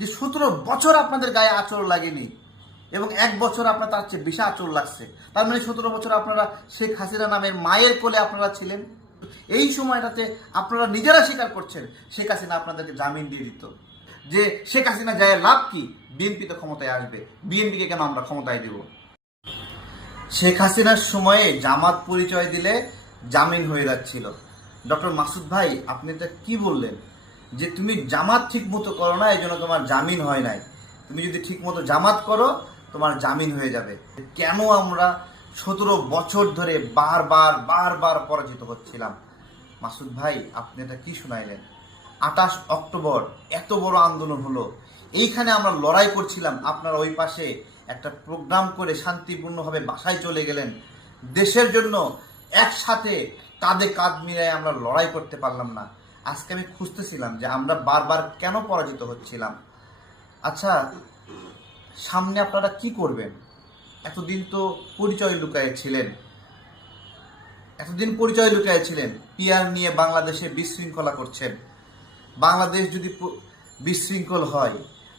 যে 17 বছর আপনাদের গায়ে আঁচড় লাগেনি এবং 1 বছর আপনার তার চেয়ে বেশি আঁচড় লাগছে। তার মানে 17 বছর আপনারা শেখ হাসিনা নামের মায়ের কোলে আপনারা ছিলেন। এই সময়টাতে আপনারা নিজেরা স্বীকার করছেন শেখ হাসিনা আপনাদেরকে জামিন দিয়ে দিত। যে শেখ হাসিনা যায় লাভ কি, বিএনপি তো ক্ষমতায় আসবে, বিএনপিকে কেন আমরা ক্ষমতায় দেব? শেখ হাসিনার সময়ে জামাত পরিচয় দিলে জামিন হয়ে যাচ্ছিল। ডক্টর মাসুদ ভাই, আপনি এটা কি বললেন যে তুমি জামাত ঠিক মতো করো না, এই জন্য তোমার জামিন হয় নাই, তুমি যদি ঠিক মতো জামাত করো তোমার জামিন হয়ে যাবে। কেন আমরা 17 বছর ধরে বারবার বারবার পরাজিত হচ্ছিলাম? মাসুদ ভাই, আপনি এটা কি শুনাইলেন? 28 অক্টোবর এত বড় আন্দোলন হলো, এইখানে আমরা লড়াই করছিলাম, আপনারা ওই পাশে একটা প্রোগ্রাম করে শান্তিপূর্ণভাবে বাসায় চলে গেলেন। দেশের জন্য একসাথে কাঁধে কাঁধ মিলিয়ে আমরা লড়াই করতে পারলাম না। আজকে আমি খুঁজতেছিলাম যে আমরা বারবার কেন পরাজিত হচ্ছিলাম। আচ্ছা, সামনে আপনারা কি করবেন? এতদিন তো পরিচয় লুকায়ে ছিলেন, পিআর নিয়ে বাংলাদেশে বিশৃঙ্খলা করছেন। বাংলাদেশ যদি বিশৃঙ্খল হয়,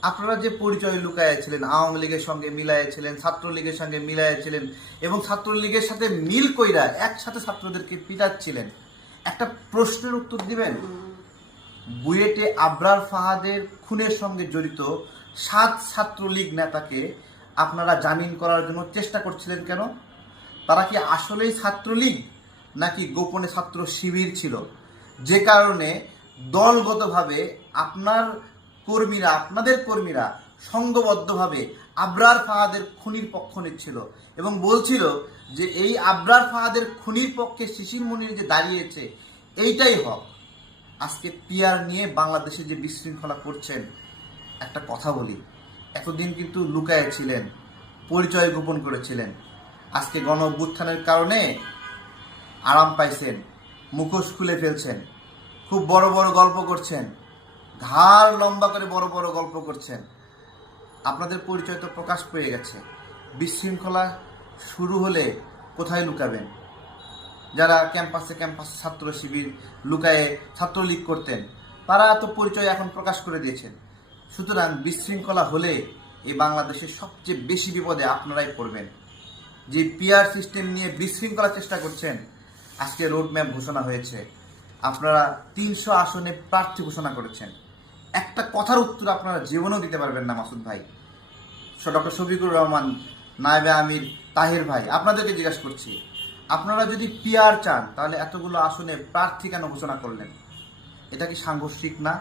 আপনারা যে পরিচয় লুকাইয়াছিলেন, আওয়ামী লীগের সঙ্গে মিলাইয়াছিলেন, ছাত্রলীগের সঙ্গে মিলাইয়াছিলেন এবং ছাত্রলীগের সাথে মিল কইরা একসাথে ছাত্রদেরকে পিটাচ্ছিলেন, একটা প্রশ্নের উত্তর দিবেন? বুয়েটে আবরার ফাহাদের খুনের সঙ্গে জড়িত 7 ছাত্রলীগ নেতাকে আপনারা জামিন করার জন্য চেষ্টা করছিলেন কেন? তারা কি আসলেই ছাত্রলীগ নাকি গোপনে ছাত্র শিবির ছিল, যে কারণে দলগতভাবে আপনাদের কর্মীরা সংঘবদ্ধভাবে আবরার ফাহাদের খুনির পক্ষ নিচ্ছিল এবং বলছিল যে এই আবরার ফাহাদের খুনির পক্ষে শিশির মনির যে দাঁড়িয়েছে এইটাই হক। আজকে পিআর নিয়ে বাংলাদেশে যে বিশৃঙ্খলা করছেন, একটা কথা বলি, এতদিন কিন্তু লুকায়ে ছিলেন, পরিচয় গোপন করেছিলেন। আজকে গণ অভ্যুত্থানের কারণে আরাম পাইছেন, মুখোশ খুলে ফেলছেন, খুব বড় বড় গল্প করছেন, ঘাড় লম্বা করে বড় বড় গল্প করছেন। আপনাদের পরিচয় তো প্রকাশ পেয়ে গেছে। বিশৃঙ্খলা শুরু হলে কোথায় লুকাবেন? যারা ক্যাম্পাসে ছাত্র শিবির লুকায়ে ছাত্রলীগ করতেন, তারা তো পরিচয় এখন প্রকাশ করে দিয়েছেন। সুতরাং বিশৃঙ্খলা হলে এই বাংলাদেশের সবচেয়ে বেশি বিপদে আপনারাই পড়বেন। যে পিআর সিস্টেম নিয়ে বিশৃঙ্খলা চেষ্টা করছেন, আজকে রোডম্যাপ ঘোষণা হয়েছে, আপনারা 300 আসনে প্রার্থী ঘোষণা করেছেন। একটা কথার উত্তর আপনারা জীবনেও দিতে পারবেন না মাসুদ ভাই। ডক্টর শফিকুর রহমান, নায়েবে আমির, তাহির ভাই, আপনাদেরকে জিজ্ঞাসা করছি, আপনারা যদি পিআর চান তাহলে এতগুলো আসনে প্রার্থী কেন ঘোষণা করলেন? এটা কি সাংঘর্ষিক না?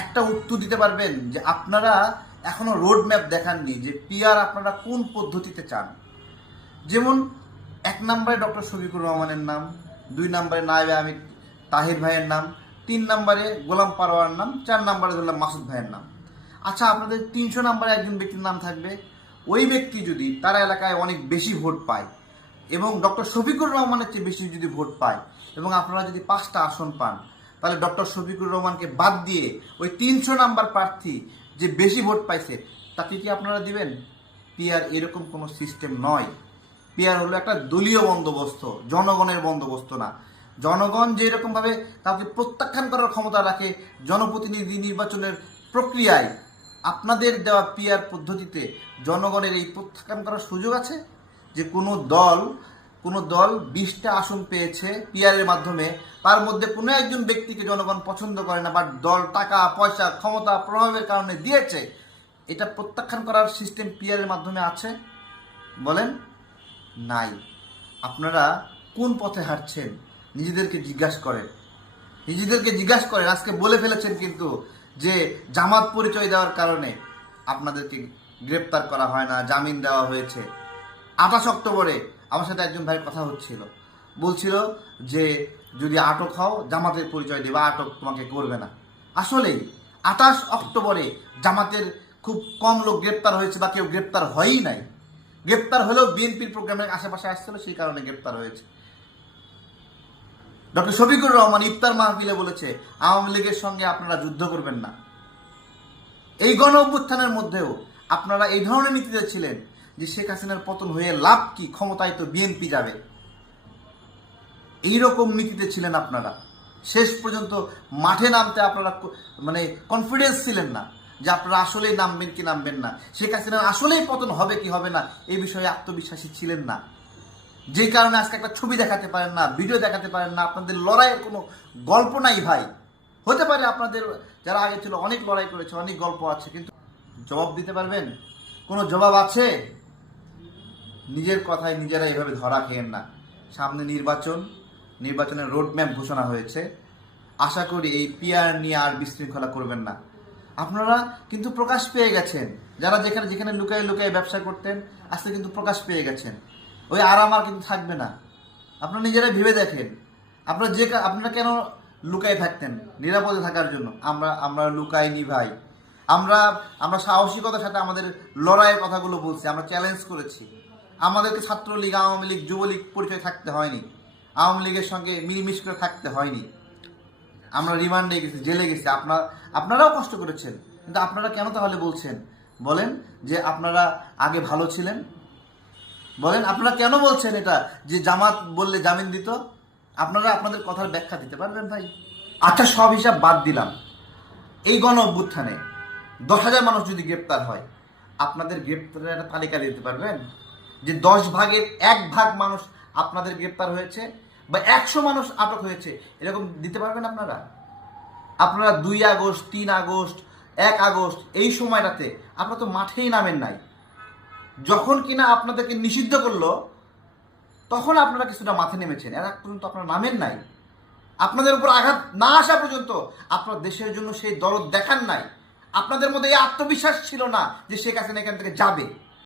একটা উত্তর দিতে পারবেন যে আপনারা এখনো রোড ম্যাপ দেখাননি যে পিআর আপনারা কোন পদ্ধতিতে চান? যেমন 1 নম্বরে ডক্টর শফিকুর রহমানের নাম, 2 নম্বরে নায়েবে আমির তাহির ভাইয়ের নাম, 3 নম্বরে গোলাম পারওয়ার নাম, 4 নম্বরে ধরলাম মাসুদ ভাইয়ের নাম। আচ্ছা, আপনাদের 300 নম্বরে একজন ব্যক্তির নাম থাকবে। ওই ব্যক্তি যদি তার এলাকায় অনেক বেশি ভোট পায় এবং ডক্টর শফিকুর রহমানের চেয়ে বেশি যদি ভোট পায় এবং আপনারা যদি 5টা আসন পান, তাহলে ডক্টর শফিকুর রহমানকে বাদ দিয়ে ওই 300 নাম্বার প্রার্থী যে বেশি ভোট পাইছে তাকে কি আপনারা দিবেন? পিআর এরকম কোনো সিস্টেম নয়। পিআর হলো একটা দলীয় বন্দোবস্ত, জনগণের বন্দোবস্ত না। জনগণ যেরকমভাবে কাউকে প্রত্যাখ্যান করার ক্ষমতা রাখে জনপ্রতিনিধি নির্বাচনের প্রক্রিয়ায়, আপনাদের দেওয়া পিআর পদ্ধতিতে জনগণের এই প্রত্যাখ্যান করার সুযোগ আছে? যে কোনো দল 20টা আসন পেয়েছে পিআরের মাধ্যমে, তার মধ্যে কোনো একজন ব্যক্তিকে জনগণ পছন্দ করে না, বাট দল টাকা পয়সা ক্ষমতা প্রভাবের কারণে দিয়েছে, এটা প্রত্যাখ্যান করার সিস্টেম পিআরের মাধ্যমে আছে? বলেন, নাই। আপনারা কোন পথে হাঁটছেন নিজেদেরকে জিজ্ঞাসা করেন। আজকে বলে ফেলেছেন কিন্তু যে জামাত পরিচয় দেওয়ার কারণে আপনাদেরকে গ্রেপ্তার করা হয় না, জামিন দেওয়া হয়েছে। 28 অক্টোবরে আমার সাথে একজন ভাইয়ের কথা বলছিল যে যদি আটক হও জামাতের পরিচয় দেবা, আটক তোমাকে করবে না। আসলেই 28 অক্টোবরে জামাতের খুব কম লোক গ্রেপ্তার হয়েছে বা কেউ গ্রেপ্তার হয়ই নাই। গ্রেপ্তার হলেও বিএনপির প্রোগ্রামের আশেপাশে আসছিল, সেই কারণে গ্রেপ্তার হয়েছে। ডক্টর শফিকুর রহমান ইফতার মাহফিলে বলেছে আওয়ামী লীগের সঙ্গে আপনারা যুদ্ধ করবেন না। এই গণ অভ্যুত্থানের মধ্যেও আপনারা এই ধরনের নীতিতে ছিলেন যে শেখ হাসিনার পতন হয়ে লাভ কি, ক্ষমতায় তো বিএনপি যাবে, এইরকম নীতিতে ছিলেন আপনারা। শেষ পর্যন্ত মাঠে নামতে আপনারা কনফিডেন্স ছিলেন না। যে আপনারা আসলেই নামবেন কি নামবেন না, শেখ হাসিনা আসলেই পতন হবে কি হবে না, এই বিষয়ে আত্মবিশ্বাসী ছিলেন না। যেই কারণে আজকে একটা ছবি দেখাতে পারেন না, ভিডিও দেখাতে পারেন না, আপনাদের লড়াইয়ের কোনো গল্প নাই ভাই। হতে পারে আপনাদের যারা আগে ছিল অনেক লড়াই করেছে, অনেক গল্প আছে, কিন্তু জবাব দিতে পারবেন? কোনো জবাব আছে? নিজের কথায় নিজেরা এভাবে ধরা খেয়েন না। সামনে নির্বাচনের রোডম্যাপ ঘোষণা হয়েছে। আশা করি এই পিআর নিয়ে আর বিশৃঙ্খলা করবেন না। আপনারা কিন্তু প্রকাশ পেয়ে গেছেন, যারা যেখানে যেখানে লুকায়ে লুকায়ে ব্যবসা করতেন আজকে কিন্তু প্রকাশ পেয়ে গেছেন। ওই আরাম আর কিন্তু থাকবে না। আপনারা নিজেরাই ভেবে দেখেন, আপনারা কেন লুকায়ে থাকতেন? নিরাপদে থাকার জন্য। আমরা লুকাইনি ভাই। আমরা সাহসিকতার সাথে আমাদের লড়াইয়ের কথাগুলো বলছি, আমরা চ্যালেঞ্জ করেছি। আমাদেরকে ছাত্রলীগ, আওয়ামী লীগ, যুবলীগ পরিচয় থাকতে হয়নি, আওয়ামী লীগের সঙ্গে মিলমিশ করে থাকতে হয়নি। আমরা রিমান্ডে গেছি, জেলে গেছি, আপনারাও কষ্ট করেছেন। কিন্তু আপনারা কেন তাহলে বলছেন? বলেন যে আপনারা আগে ভালো ছিলেন। বলেন আপনারা কেন বলছেন এটা যে জামাত বললে জামিন দিত? আপনারা আপনাদের কথার ব্যাখ্যা দিতে পারবেন ভাই? আচ্ছা, সব হিসাব বাদ দিলাম। এই গণ অভ্যুত্থানে 10,000 মানুষ যদি গ্রেপ্তার হয়, আপনাদের গ্রেপ্তারের একটা তালিকা দিতে পারবেন? যে 10 ভাগের 1 ভাগ মানুষ আপনাদের গ্রেপ্তার হয়েছে বা 100 মানুষ আটক হয়েছে, এরকম দিতে পারবেন আপনারা? আপনারা 2 আগস্ট, 3 আগস্ট, 1 আগস্ট এই সময়টাতে আপনারা তো মাঠেই নামেন নাই। যখন কিনা আপনাদেরকে নিষিদ্ধ করলো তখন আপনারা কিছুটা মাঠে নেমেছেন, এর আগ পর্যন্ত আপনারা নামেন নাই। আপনাদের উপর আঘাত না আসা পর্যন্ত আপনারা দেশের জন্য সেই দরদ দেখান নাই। আপনাদের মধ্যে এই আত্মবিশ্বাস ছিল না যে শেখ হাসিনা এখান থেকে যাবে।